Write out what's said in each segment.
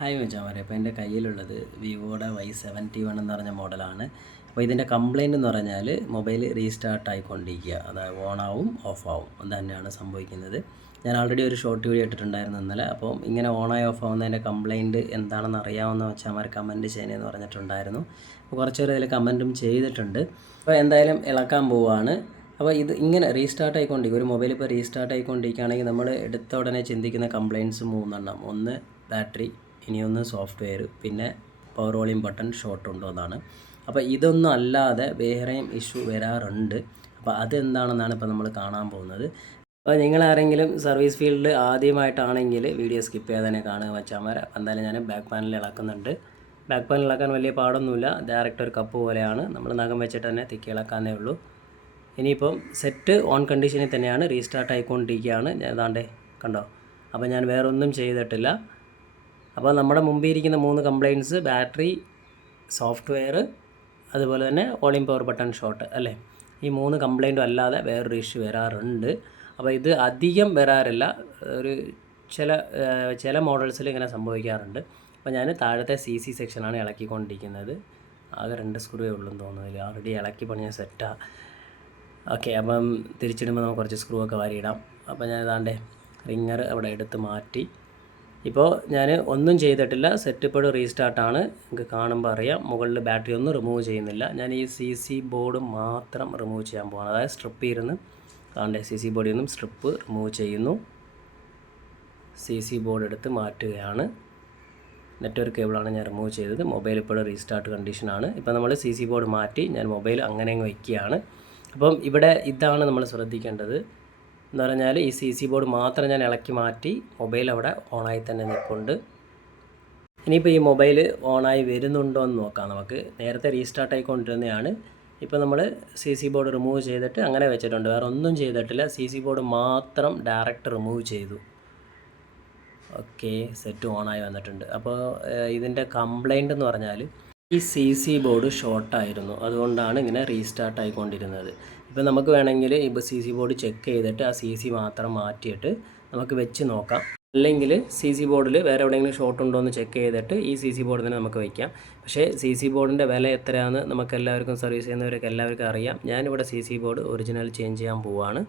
Hi മച്ചാമാരെ അപ്പോൾ എന്റെ കയ്യിലുള്ളത് വിവോയുടെ വൈ സെവന്റി വൺ എന്ന് പറഞ്ഞ മോഡലാണ്. അപ്പോൾ ഇതിന്റെ കംപ്ലൈന്റ് എന്ന് പറഞ്ഞാൽ മൊബൈൽ റീസ്റ്റാർട്ട് ആയിക്കൊണ്ടിരിക്കുക അതായത് ഓൺ ആവും ഓഫ് ആവും തന്നെയാണ് സംഭവിക്കുന്നത്. ഞാൻ ഓൾറെഡി ഒരു ഷോർട്ട് വീഡിയോ ഇട്ടിട്ടുണ്ടായിരുന്നു ഇന്നലെ. അപ്പോൾ ഇങ്ങനെ ഓണായി ഓഫ് ആവുന്നതിന്റെ കംപ്ലൈന്റ് എന്താണെന്ന് അറിയാവുന്ന മച്ചാമാർ കമന്റ് ചെയ്യണമെന്ന് പറഞ്ഞിട്ടുണ്ടായിരുന്നു. അപ്പോൾ കുറച്ച് പേർ അതിൽ കമന്റും ചെയ്തിട്ടുണ്ട്. അപ്പോൾ എന്തായാലും ഇളക്കാൻ പോവുകയാണ് അപ്പോൾ ഇത് ഇങ്ങനെ റീസ്റ്റാർട്ട് ആയിക്കൊണ്ടിരിക്കും ഒരു മൊബൈൽ ഇപ്പോൾ റീസ്റ്റാർട്ട് ആയിക്കൊണ്ടിരിക്കുകയാണെങ്കിൽ നമ്മൾ എടുത്ത ഉടനെ ചിന്തിക്കുന്ന കംപ്ലയിന്റ്സ് മൂന്നെണ്ണം. ഒന്ന് ബാറ്ററി ഇനിയൊന്ന് സോഫ്റ്റ്വെയർ പിന്നെ പവർ വോളിയം ബട്ടൺ ഷോർട്ട് ഉണ്ടോ എന്നാണ്. അപ്പോൾ ഇതൊന്നും അല്ലാതെ വേറെയും ഇഷ്യൂ വരാറുണ്ട്. അപ്പോൾ അതെന്താണെന്നാണ് ഇപ്പോൾ നമ്മൾ കാണാൻ പോകുന്നത്. അപ്പോൾ നിങ്ങൾ ആരെങ്കിലും സർവീസ് ഫീൽഡ് ആദ്യമായിട്ടാണെങ്കിൽ വീഡിയോ സ്കിപ്പ് ചെയ്യാതെ തന്നെ കാണുക വെച്ചാൽ എന്തായാലും ഞാൻ ബാക്ക് പാനൽ ഇളക്കുന്നുണ്ട്. ബാക്ക് പാനൽ ഇളക്കാൻ വലിയ പാടൊന്നുമില്ല. ഡയറക്റ്റ് ഒരു കപ്പ് പോലെയാണ്. നമ്മൾ നഖം വെച്ചിട്ട് തന്നെ തിക്കി ഇളക്കാനേ ഉള്ളൂ. ഇനിയിപ്പം സെറ്റ് ഓൺ കണ്ടീഷനിൽ തന്നെയാണ് റീസ്റ്റാർട്ട് ആയിക്കൊണ്ടിരിക്കുകയാണ്. ഞാൻ ഏതാണ്ട് കണ്ടോ? അപ്പോൾ ഞാൻ വേറൊന്നും ചെയ്തിട്ടില്ല. അപ്പോൾ നമ്മുടെ മുമ്പിൽ ഇരിക്കുന്ന മൂന്ന് കംപ്ലയിന്റ്സ് ബാറ്ററി സോഫ്റ്റ്വെയർ അതുപോലെ തന്നെ വോളിയം പവർ ബട്ടൺ ഷോട്ട് അല്ലേ? ഈ മൂന്ന് കംപ്ലയിന്റും അല്ലാതെ വേറൊരു ഇഷ്യൂ വരാറുണ്ട്. അപ്പോൾ ഇത് അധികം വരാറില്ല. ഒരു ചില ചില മോഡൽസിൽ ഇങ്ങനെ സംഭവിക്കാറുണ്ട്. അപ്പോൾ ഞാൻ താഴത്തെ സി സി സെക്ഷനാണ് ഇളക്കിക്കൊണ്ടിരിക്കുന്നത്. ആകെ രണ്ട് സ്ക്രൂവേ ഉള്ളൂ എന്ന് തോന്നുന്നില്ല. ഓൾറെഡി ഇളക്കി പണിയാൻ സെറ്റാണ് ഓക്കെ അപ്പം തിരിച്ചിടുമ്പോൾ നമുക്ക് കുറച്ച് സ്ക്രൂ ഒക്കെ വാരിയിടാം. അപ്പോൾ ഞാൻ ഏതാണ്ട് റിങ്ങർ അവിടെ എടുത്ത് മാറ്റി. ഇപ്പോൾ ഞാൻ ഒന്നും ചെയ്തിട്ടില്ല. സെറ്റ് ഇപ്പോഴും റീസ്റ്റാർട്ടാണ്. നിങ്ങൾക്ക് കാണുമ്പോൾ അറിയാം. മുകളിൽ ബാറ്ററി ഒന്നും റിമൂവ് ചെയ്യുന്നില്ല. ഞാൻ ഈ സി സി ബോർഡ് മാത്രം റിമൂവ് ചെയ്യാൻ പോവാണ്. അതായത് സ്ട്രിപ്പ് ഇരുന്ന് കാണണ്ടേ സി സി ബോർഡിൽ നിന്നും സ്ട്രിപ്പ് റിമൂവ് ചെയ്യുന്നു. സി സി ബോർഡ് എടുത്ത് മാറ്റുകയാണ്. നെറ്റ്വർക്ക് കേബിളാണ് ഞാൻ റിമൂവ് ചെയ്തത്. മൊബൈൽ ഇപ്പോഴും റീസ്റ്റാർട്ട് കണ്ടീഷനാണ് ഇപ്പോൾ നമ്മൾ സി സി ബോർഡ് മാറ്റി ഞാൻ മൊബൈൽ അങ്ങനെ അങ്ങ് വയ്ക്കുകയാണ് അപ്പം ഇവിടെ ഇതാണ് നമ്മൾ ശ്രദ്ധിക്കേണ്ടത്. എന്ന് പറഞ്ഞാൽ ഈ സി സി ബോർഡ് മാത്രം ഞാൻ ഇളക്കി മാറ്റി മൊബൈൽ അവിടെ ഓണായി തന്നെ നിൽപ്പുണ്ട്. ഇനിയിപ്പോൾ ഈ മൊബൈൽ ഓണായി വരുന്നുണ്ടോ എന്ന് നോക്കാം നമുക്ക്. നേരത്തെ റീസ്റ്റാർട്ട് ആയിക്കൊണ്ടിരുന്നതാണ്. ഇപ്പോൾ നമ്മൾ സി സി ബോർഡ് റിമൂവ് ചെയ്തിട്ട് അങ്ങനെ വെച്ചിട്ടുണ്ട്. വേറെ ഒന്നും ചെയ്തിട്ടില്ല. സി സി ബോർഡ് മാത്രം ഡയറക്റ്റ് റിമൂവ് ചെയ്തു. ഓക്കെ സെറ്റ് ഓണായി വന്നിട്ടുണ്ട്. അപ്പോൾ ഇതിന്റെ കംപ്ലൈന്റ് എന്ന് പറഞ്ഞാൽ ഈ സി സി ബോർഡ് ഷോർട്ടായിരുന്നു അതുകൊണ്ടാണ് ഇങ്ങനെ റീസ്റ്റാർട്ട് ആയിക്കൊണ്ടിരുന്നത്. ഇപ്പോൾ നമുക്ക് വേണമെങ്കിൽ ഇപ്പോൾ സി സി ബോർഡ് ചെക്ക് ചെയ്തിട്ട് ആ സി സി മാത്രം മാറ്റിയിട്ട് നമുക്ക് വെച്ച് നോക്കാം. അല്ലെങ്കിൽ സി സി ബോർഡിൽ വേറെ എവിടെയെങ്കിലും ഷോർട്ട് ഉണ്ടോ എന്ന് ചെക്ക് ചെയ്തിട്ട് ഈ സി സി ബോർഡ് തന്നെ നമുക്ക് വയ്ക്കാം പക്ഷേ സി സി ബോർഡിന്റെ വില എത്രയാണെന്ന് നമുക്ക് എല്ലാവർക്കും സർവീസ് ചെയ്യുന്നവരൊക്കെ എല്ലാവർക്കും അറിയാം. ഞാനിവിടെ C C board original change ചെയ്യാൻ പോവാണ്.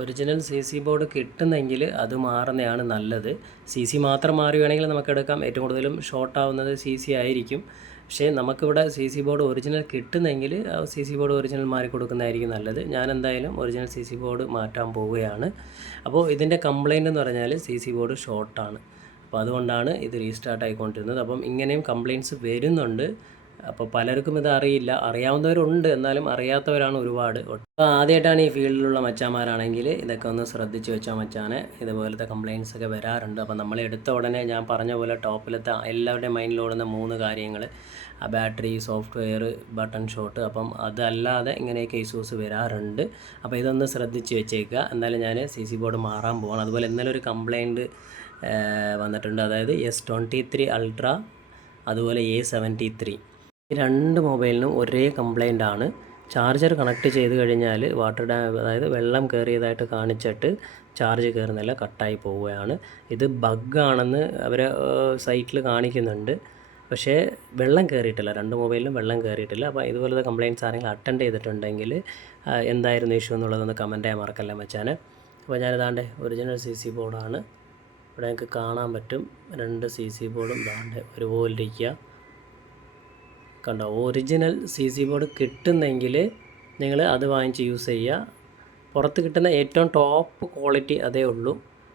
ഒറിജിനൽ സി സി ബോർഡ് കിട്ടുന്നെങ്കിൽ അത് മാറുന്നതാണ് നല്ലത്. സി സി മാത്രം മാറുകയാണെങ്കിൽ നമുക്ക് എടുക്കാം. ഏറ്റവും കൂടുതലും ഷോർട്ട് ആവുന്നത് സി സി ആയിരിക്കും. പക്ഷേ നമുക്കിവിടെ സി സി ബോർഡ് ഒറിജിനൽ കിട്ടുന്നെങ്കിൽ സി സി ബോർഡ് ഒറിജിനൽ മാറി കൊടുക്കുന്നതായിരിക്കും നല്ലത്. ഞാൻ എന്തായാലും ഒറിജിനൽ സി സി ബോർഡ് മാറ്റാൻ പോവുകയാണ്. അപ്പോൾ ഇതിന്റെ കംപ്ലൈന്റ് എന്ന് പറഞ്ഞാൽ സി സി ബോർഡ് ഷോർട്ടാണ്. അപ്പോൾ അതുകൊണ്ടാണ് ഇത് റീസ്റ്റാർട്ട് ആയിക്കൊണ്ടിരുന്നത് അപ്പം ഇങ്ങനെയും കംപ്ലയിന്റ്സ് വരുന്നുണ്ട്. അപ്പോൾ പലർക്കും ഇത് അറിയില്ല. അറിയാവുന്നവരുണ്ട്. എന്നാലും അറിയാത്തവരാണ് ഒരുപാട്. അപ്പോൾ ആദ്യമായിട്ടാണ് ഈ ഫീൽഡിലുള്ള മച്ചാന്മാരാണെങ്കിൽ ഇതൊക്കെ ഒന്ന് ശ്രദ്ധിച്ച് വെച്ചാൽ മച്ചാനെ ഇതുപോലത്തെ കംപ്ലയിൻസ് ഒക്കെ വരാറുണ്ട്. അപ്പോൾ നമ്മൾ എടുത്ത ഉടനെ ഞാൻ പറഞ്ഞ പോലെ ടോപ്പിലത്തെ എല്ലാവരുടെയും മൈൻഡിൽ ഓടുന്ന മൂന്ന് കാര്യങ്ങൾ. ആ ബാറ്ററി സോഫ്റ്റ്വെയർ ബട്ടൺ ഷോട്ട് അപ്പം അതല്ലാതെ ഇങ്ങനെ കേസൂസ് വരാറുണ്ട്. അപ്പോൾ ഇതൊന്ന് ശ്രദ്ധിച്ച് വെച്ചേക്കുക. എന്നാലും ഞാൻ സി സി ബോർഡ് മാറാൻ പോവാണ്. അതുപോലെ ഇന്നലെ ഒരു കംപ്ലയിന്റ് വന്നിട്ടുണ്ട്. അതായത് എസ് ട്വന്റി ത്രീ അൾട്ര അതുപോലെ എ സെവന്റി ത്രീ രണ്ട് മൊബൈലിനും ഒരേ കംപ്ലൈന്റ് ആണ്. ചാർജർ കണക്ട് ചെയ്ത് കഴിഞ്ഞാൽ വാട്ടർ ഡാ അതായത് വെള്ളം കയറിയതായിട്ട് കാണിച്ചിട്ട് ചാർജ് കയറുന്നില്ല കട്ടായി പോവുകയാണ്. ഇത് ബഗ്ഗാണെന്ന് അവർ സൈറ്റിൽ കാണിക്കുന്നുണ്ട്. പക്ഷേ വെള്ളം കയറിയിട്ടില്ല രണ്ട് മൊബൈലിലും വെള്ളം കയറിയിട്ടില്ല അപ്പോൾ ഇതുപോലത്തെ കംപ്ലയിന്റ്സ് ആരെങ്കിലും അറ്റൻഡ് ചെയ്തിട്ടുണ്ടെങ്കിൽ എന്തായിരുന്നു ഇഷ്യൂ എന്നുള്ളതൊന്ന് കമന്റ് ചെയ്യാൻ മറക്കല്ല മച്ചാൻ അപ്പോൾ ഞാനിതാണ്ട് ഒറിജിനൽ സി സി ബോർഡാണ് ഇവിടെ നിങ്ങൾക്ക് കാണാൻ പറ്റും. രണ്ട് സി സി ബോർഡും ഇതാണ്ട് ഒരുപോലെ ഇരിക്കുക കണ്ടോ? ഒറിജിനൽ സി സി ബോർഡ് കിട്ടുന്നെങ്കിൽ നിങ്ങൾ അത് വാങ്ങിച്ച് യൂസ് ചെയ്യുക പുറത്ത് കിട്ടുന്ന ഏറ്റവും ടോപ്പ് ക്വാളിറ്റി അതേ ഉള്ളൂ.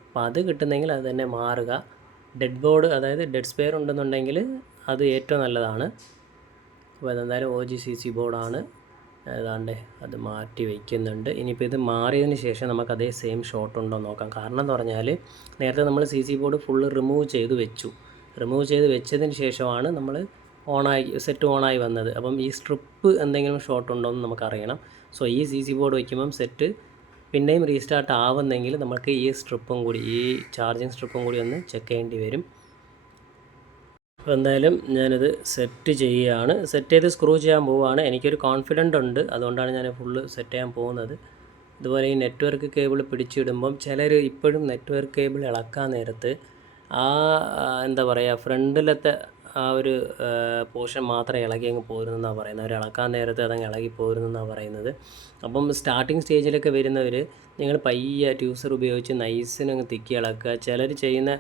അപ്പോൾ അത് കിട്ടുന്നെങ്കിൽ അത് തന്നെ മാറുക. ഡെഡ് ബോർഡ് അതായത് ഡെഡ് സ്പെയർ ഉണ്ടെന്നുണ്ടെങ്കിൽ അത് ഏറ്റവും നല്ലതാണ്. അപ്പോൾ അതെന്തായാലും ഒ ജി സി സി ബോർഡാണ് ഏതാണ്ട് അത് മാറ്റി വയ്ക്കുന്നുണ്ട് ഇനിയിപ്പോൾ ഇത് മാറിയതിന് ശേഷം നമുക്ക് അതേ സെയിം ഷോട്ട് ഉണ്ടോ നോക്കാം. കാരണം എന്ന് പറഞ്ഞാൽ നേരത്തെ നമ്മൾ C C board full remove ചെയ്ത് വെച്ചു. റിമൂവ് ചെയ്ത് വെച്ചതിന് ശേഷമാണ് നമ്മൾ ഓണായി സെറ്റ് ഓണായി വന്നത്. അപ്പം ഈ സ്ട്രിപ്പ് എന്തെങ്കിലും ഷോർട്ട് ഉണ്ടോ എന്ന് നമുക്കറിയണം. സോ ഈ സി സി ബോർഡ് വയ്ക്കുമ്പം സെറ്റ് പിന്നെയും റീസ്റ്റാർട്ട് ആവുന്നെങ്കിൽ നമുക്ക് ഈ സ്ട്രിപ്പും കൂടി ഈ ചാർജിങ് സ്ട്രിപ്പും കൂടി ഒന്ന് ചെക്ക് ചെയ്യേണ്ടി വരും. അപ്പോൾ എന്തായാലും ഞാനിത് സെറ്റ് ചെയ്യുകയാണ് സെറ്റ് ചെയ്ത് സ്ക്രൂ ചെയ്യാൻ പോവുകയാണ് എനിക്കൊരു കോൺഫിഡന്റ് ഉണ്ട്. അതുകൊണ്ടാണ് ഞാൻ ഫുള്ള് സെറ്റ് ചെയ്യാൻ പോകുന്നത്. ഇതുപോലെ ഈ നെറ്റ്വർക്ക് കേബിൾ പിടിച്ചിടുമ്പം ചിലർ ഇപ്പോഴും നെറ്റ്വർക്ക് കേബിൾ ഇളക്കാൻ നേരത്ത് ആ എന്താ പറയുക ഫ്രണ്ടിലത്തെ ആ ഒരു പോർഷൻ മാത്രം ഇളകി അങ്ങ് പോരുന്നെന്നാണ് പറയുന്നത്. അവർ ഇളക്കാൻ നേരത്തെ അതങ്ങ് ഇളകി പോരുന്നെന്നാണ് പറയുന്നത്. അപ്പം സ്റ്റാർട്ടിങ് സ്റ്റേജിലൊക്കെ വരുന്നവർ നിങ്ങൾ പയ്യ ട്യൂസർ ഉപയോഗിച്ച് നൈസിനങ്ങ് തിക്കി ഇളക്കുക. ചിലർ ചെയ്യുന്ന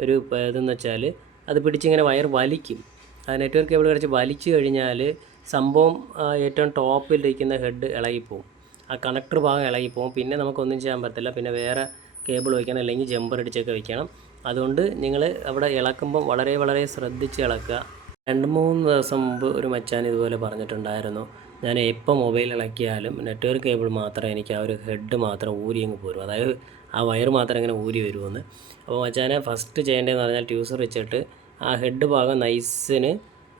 ഒരു ഇതെന്ന് വെച്ചാൽ അത് പിടിച്ചിങ്ങനെ വയർ വലിക്കും. ആ നെറ്റ്വർക്ക് കേബിൾ കുറച്ച് വലിച്ചു കഴിഞ്ഞാൽ സംഭവം ഏറ്റവും ഏറ്റവും ടോപ്പിലിരിക്കുന്ന ഹെഡ് ഇളകിപ്പോവും. ആ കണക്ടർ ഭാഗം ഇളകിപ്പോവും. പിന്നെ നമുക്കൊന്നും ചെയ്യാൻ പറ്റില്ല പിന്നെ വേറെ കേബിൾ വയ്ക്കണം അല്ലെങ്കിൽ ജമ്പർ അടിച്ചൊക്കെ വയ്ക്കണം. അതുകൊണ്ട് നിങ്ങൾ അവിടെ ഇളക്കുമ്പോൾ വളരെ വളരെ ശ്രദ്ധിച്ച് ഇളക്കുക. രണ്ട് മൂന്ന് ദിവസം മുമ്പ് ഒരു മച്ചാൻ ഇതുപോലെ പറഞ്ഞിട്ടുണ്ടായിരുന്നു. ഞാൻ എപ്പോൾ മൊബൈൽ ഇളക്കിയാലും നെറ്റ്വർക്ക് കേബിൾ മാത്രം എനിക്ക് ആ ഒരു ഹെഡ് മാത്രം ഊരി അങ്ങ് പോരും. അതായത് ആ വയർ മാത്രം ഇങ്ങനെ ഊരി വരുമെന്ന് അപ്പോൾ മച്ചാനെ ഫസ്റ്റ് ചെയ്യേണ്ടതെന്ന് പറഞ്ഞാൽ ട്യൂസർ വെച്ചിട്ട് ആ ഹെഡ് ഭാഗം നൈസിന്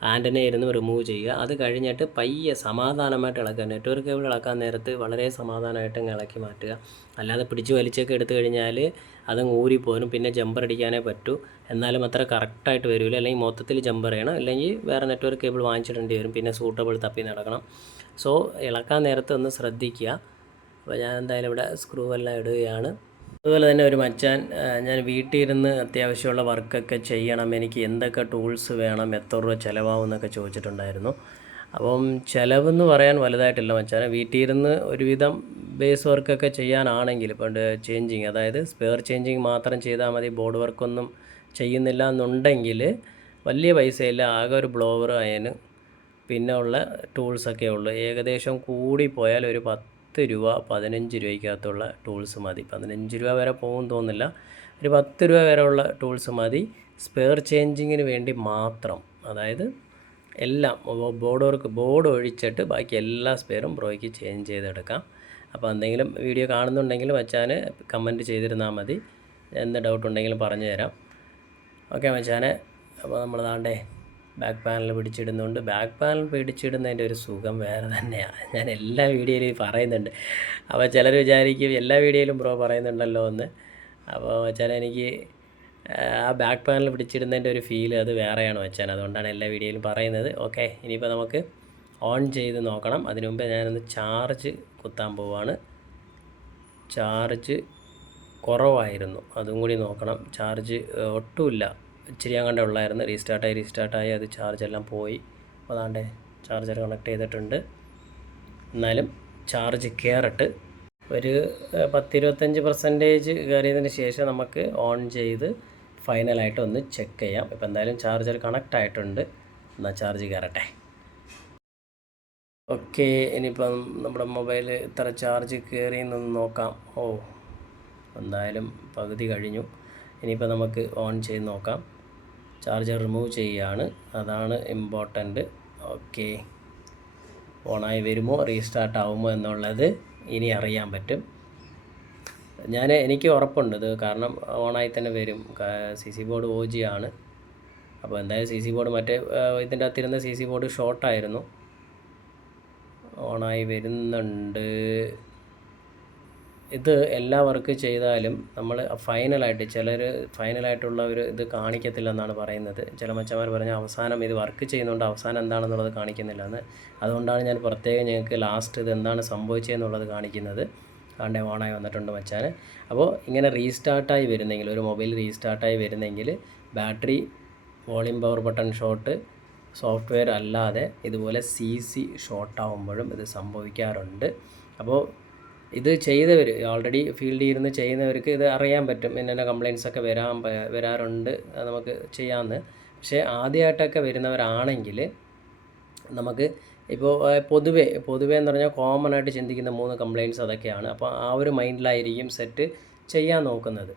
ആന്റനെ ഇരുന്ന് റിമൂവ് ചെയ്യുക. അത് കഴിഞ്ഞിട്ട് പയ്യെ സമാധാനമായിട്ട് ഇളക്കുക. നെറ്റ്വർക്ക് കേബിൾ ഇളക്കാൻ നേരത്ത് വളരെ സമാധാനമായിട്ട് ഇളക്കി മാറ്റുക. അല്ലാതെ പിടിച്ച് വലിച്ചൊക്കെ എടുത്തു കഴിഞ്ഞാൽ അതങ്ങ് ഊരിപ്പോരും. പിന്നെ ജമ്പർ അടിക്കാനേ പറ്റൂ. എന്നാലും അത്ര കറക്റ്റായിട്ട് വരില്ല അല്ലെങ്കിൽ മൊത്തത്തിൽ ജമ്പർ ചെയ്യണം. അല്ലെങ്കിൽ വേറെ നെറ്റ്വർക്ക് കേബിൾ വാങ്ങിച്ചിടേണ്ടി വരും. പിന്നെ സൂട്ടബിൾ തപ്പി നടക്കണം. സോ ഇളക്കാൻ നേരത്ത് ഒന്ന് ശ്രദ്ധിക്കുക. അപ്പോൾ ഞാൻ എന്തായാലും ഇവിടെ സ്ക്രൂ എല്ലാം ഇടുകയാണ്. അതുപോലെ തന്നെ ഒരു മച്ചാൻ ഞാൻ വീട്ടിൽ ഇരുന്ന് അത്യാവശ്യമുള്ള വർക്കൊക്കെ ചെയ്യണം എനിക്ക് എന്തൊക്കെ ടൂൾസ് വേണം എത്ര രൂപ ചിലവാകും എന്നൊക്കെ ചോദിച്ചിട്ടുണ്ടായിരുന്നു. അപ്പം ചിലവെന്ന് പറയാൻ വലുതായിട്ടില്ല മച്ചാൻ വീട്ടിൽ ഇരുന്ന് ഒരുവിധം ബേസ് വർക്കൊക്കെ ചെയ്യാനാണെങ്കിൽ ഇപ്പം ചേഞ്ചിങ് അതായത് സ്പെയർ ചേഞ്ചിങ് മാത്രം ചെയ്താൽ മതി ബോർഡ് വർക്കൊന്നും ചെയ്യുന്നില്ല എന്നുണ്ടെങ്കിൽ വലിയ പൈസയില്ല ആകെ ഒരു ബ്ലോവർ അയന് പിന്നെ ഉള്ള ടൂൾസൊക്കെ ഉള്ളു. ഏകദേശം കൂടി പോയാൽ ഒരു പത്ത് രൂപ പതിനഞ്ച് രൂപയ്ക്കകത്തുള്ള ടൂൾസ് മതി. പതിനഞ്ച് രൂപ വരെ പോകും തോന്നില്ല ഒരു പത്ത് രൂപ വരെ ഉള്ള ടൂൾസ് മതി. സ്പെയർ ചേഞ്ചിങ്ങിന് വേണ്ടി മാത്രം. അതായത് എല്ലാം ബോർഡ് വർക്ക് ബോർഡ് ഒഴിച്ചിട്ട് ബാക്കി എല്ലാ സ്പെയറും ബ്രോയ്ക്ക് ചേഞ്ച് ചെയ്തെടുക്കാം. അപ്പോൾ എന്തെങ്കിലും വീഡിയോ കാണുന്നുണ്ടെങ്കിൽ വച്ചാൽ കമന്റ് ചെയ്തിരുന്നാൽ മതി. എന്ത് ഡൗട്ട് ഉണ്ടെങ്കിലും പറഞ്ഞു തരാം ഓക്കെ മച്ചാനെ. അപ്പോൾ നമ്മൾ താണ്ടേ ബാക്ക് പാനൽ പിടിച്ചിടുന്നുണ്ട് ബാക്ക് പാനൽ പിടിച്ചിടുന്നതിന്റെ ഒരു സുഖം വേറെ തന്നെയാണ് ഞാൻ എല്ലാ വീഡിയോയിലും പറയുന്നുണ്ട്. അപ്പോൾ ചിലർ വിചാരിക്കും എല്ലാ വീഡിയോയിലും ബ്രോ പറയുന്നുണ്ടല്ലോ എന്ന്. അപ്പോൾ വെച്ചാൽ എനിക്ക് ആ ബാക്ക് പാനൽ പിടിച്ചിടുന്നതിന്റെ ഒരു ഫീൽ അത് വേറെയാണ് വെച്ചാൽ. അതുകൊണ്ടാണ് എല്ലാ വീഡിയോയിലും പറയുന്നത്. ഓക്കെ ഇനിയിപ്പോൾ നമുക്ക് ഓൺ ചെയ്ത് നോക്കണം. അതിനു മുമ്പേ ഞാനൊന്ന് ചാർജ് കുത്താൻ പോവാണ്. ചാർജ് കുറവായിരുന്നു. അതും കൂടി നോക്കണം. ചാർജ് ഒട്ടുമില്ല. ഇച്ചിരി അങ്ങാണ്ട് ഉള്ളായിരുന്നു. റീസ്റ്റാർട്ടായി റീസ്റ്റാർട്ടായി അത് ചാർജ് എല്ലാം പോയി. അതാണ്ട് ചാർജർ കണക്ട് ചെയ്തിട്ടുണ്ട്. എന്നാലും ചാർജ് കയറിട്ട് ഒരു പത്തിരുപത്തഞ്ച് പെർസെന്റേജ് കയറിയതിന് ശേഷം നമുക്ക് ഓൺ ചെയ്ത് ഫൈനലായിട്ട് ഒന്ന് ചെക്ക് ചെയ്യാം. ഇപ്പോൾ എന്തായാലും ചാർജർ കണക്ട് ആയിട്ടുണ്ട്. എന്നാൽ ചാർജ് കയറട്ടെ ഓക്കെ ഇനിയിപ്പം നമ്മുടെ മൊബൈൽ ഇത്ര ചാർജ് കയറി എന്നൊന്ന് നോക്കാം. ഓ എന്തായാലും പകുതി കഴിഞ്ഞു. ഇനിയിപ്പോൾ നമുക്ക് ഓൺ ചെയ്ത് നോക്കാം. ചാർജർ റിമൂവ് ചെയ്യുകയാണ് അതാണ് ഇമ്പോർട്ടന്റ് ഓക്കെ ഓണായി വരുമോ? റീസ്റ്റാർട്ട് ആവുമോ എന്നുള്ളത് ഇനി അറിയാൻ പറ്റും. ഞാൻ എനിക്ക് ഉറപ്പുണ്ട് ഇത് കാരണം ഓണായി തന്നെ വരും. C C board O G ആണ്. അപ്പോൾ എന്തായാലും സി സി ബോർഡ് മറ്റേ ഇതിന്റെ അകത്തിരുന്ന സി സി ബോർഡ് ഷോർട്ടായിരുന്നു ഓണായി വരുന്നുണ്ട്. ഇത് എല്ലാ വർക്ക് ചെയ്താലും നമ്മൾ ഫൈനലായിട്ട് ചിലർ ഫൈനലായിട്ടുള്ള ഒരു ഇത് കാണിക്കത്തില്ലെന്നാണ് പറയുന്നത്. ചില മച്ചന്മാർ പറഞ്ഞ അവസാനം ഇത് വർക്ക് ചെയ്യുന്നുണ്ട് അവസാനം എന്താണെന്നുള്ളത് കാണിക്കുന്നില്ല എന്ന് അതുകൊണ്ടാണ് ഞാൻ പ്രത്യേകം ഞങ്ങൾക്ക് ലാസ്റ്റ് ഇത് എന്താണ് സംഭവിച്ചതെന്നുള്ളത് കാണിക്കുന്നത്. ആണ്ടേ ഓണായി വന്നിട്ടുണ്ട് മച്ചാൻ അപ്പോൾ ഇങ്ങനെ റീസ്റ്റാർട്ടായി വരുന്നെങ്കിൽ ഒരു മൊബൈൽ റീസ്റ്റാർട്ടായി വരുന്നെങ്കിൽ battery volume power button short software അല്ലാതെ ഇതുപോലെ സി സി ഷോർട്ടാവുമ്പോഴും ഇത് സംഭവിക്കാറുണ്ട്. അപ്പോൾ ഇത് ചെയ്തവർ ഓൾറെഡി ഫീൽഡ് ഇരുന്ന് ചെയ്യുന്നവർക്ക് ഇത് അറിയാൻ പറ്റും. ഇന്ന കംപ്ലയിൻസ് ഒക്കെ വരാൻ വരാറുണ്ട്. നമുക്ക് ചെയ്യാമെന്ന് പക്ഷേ ആദ്യമായിട്ടൊക്കെ വരുന്നവരാണെങ്കിൽ നമുക്ക് ഇപ്പോൾ പൊതുവേ പൊതുവേ എന്ന് പറഞ്ഞാൽ കോമൺ ആയിട്ട് ചിന്തിക്കുന്ന മൂന്ന് കംപ്ലയിന്റ്സ് അതൊക്കെയാണ്. അപ്പോൾ ആ ഒരു മൈൻഡിലായിരിക്കും സെറ്റ് ചെയ്യാൻ നോക്കുന്നത്.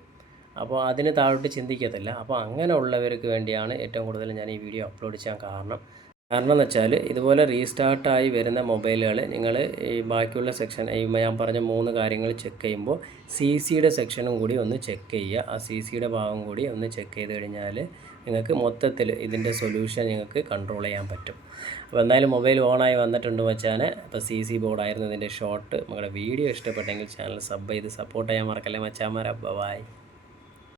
അപ്പോൾ അതിന് താഴോട്ട് ചിന്തിക്കത്തില്ല. അപ്പോൾ അങ്ങനെയുള്ളവർക്ക് വേണ്ടിയാണ് ഏറ്റവും കൂടുതൽ ഞാൻ ഈ വീഡിയോ അപ്ലോഡ് ചെയ്യാൻ കാരണം. കാരണം എന്ന് വെച്ചാൽ ഇതുപോലെ റീസ്റ്റാർട്ടായി വരുന്ന മൊബൈലുകൾ നിങ്ങൾ ഈ ബാക്കിയുള്ള സെക്ഷൻ ഞാൻ പറഞ്ഞ മൂന്ന് കാര്യങ്ങൾ ചെക്ക് ചെയ്യുമ്പോൾ സി സിയുടെ സെക്ഷനും കൂടി ഒന്ന് ചെക്ക് ചെയ്യുക. ആ സി സിയുടെ ഭാഗം കൂടി ഒന്ന് ചെക്ക് ചെയ്ത് കഴിഞ്ഞാൽ നിങ്ങൾക്ക് മൊത്തത്തിൽ ഇതിന്റെ സൊല്യൂഷൻ നിങ്ങൾക്ക് കൺട്രോൾ ചെയ്യാൻ പറ്റും. അപ്പോൾ എന്തായാലും മൊബൈൽ ഓണായി വന്നിട്ടുണ്ട് വെച്ചാൽ ഇപ്പോൾ സി സി ബോർഡായിരുന്നു ഇതിന്റെ ഷോർട്ട് നിങ്ങളുടെ വീഡിയോ ഇഷ്ടപ്പെട്ടെങ്കിൽ ചാനൽ സബ് ചെയ്ത് സപ്പോർട്ട് ചെയ്യാൻ മറക്കല്ലേ മച്ചാമാരെ ബൈ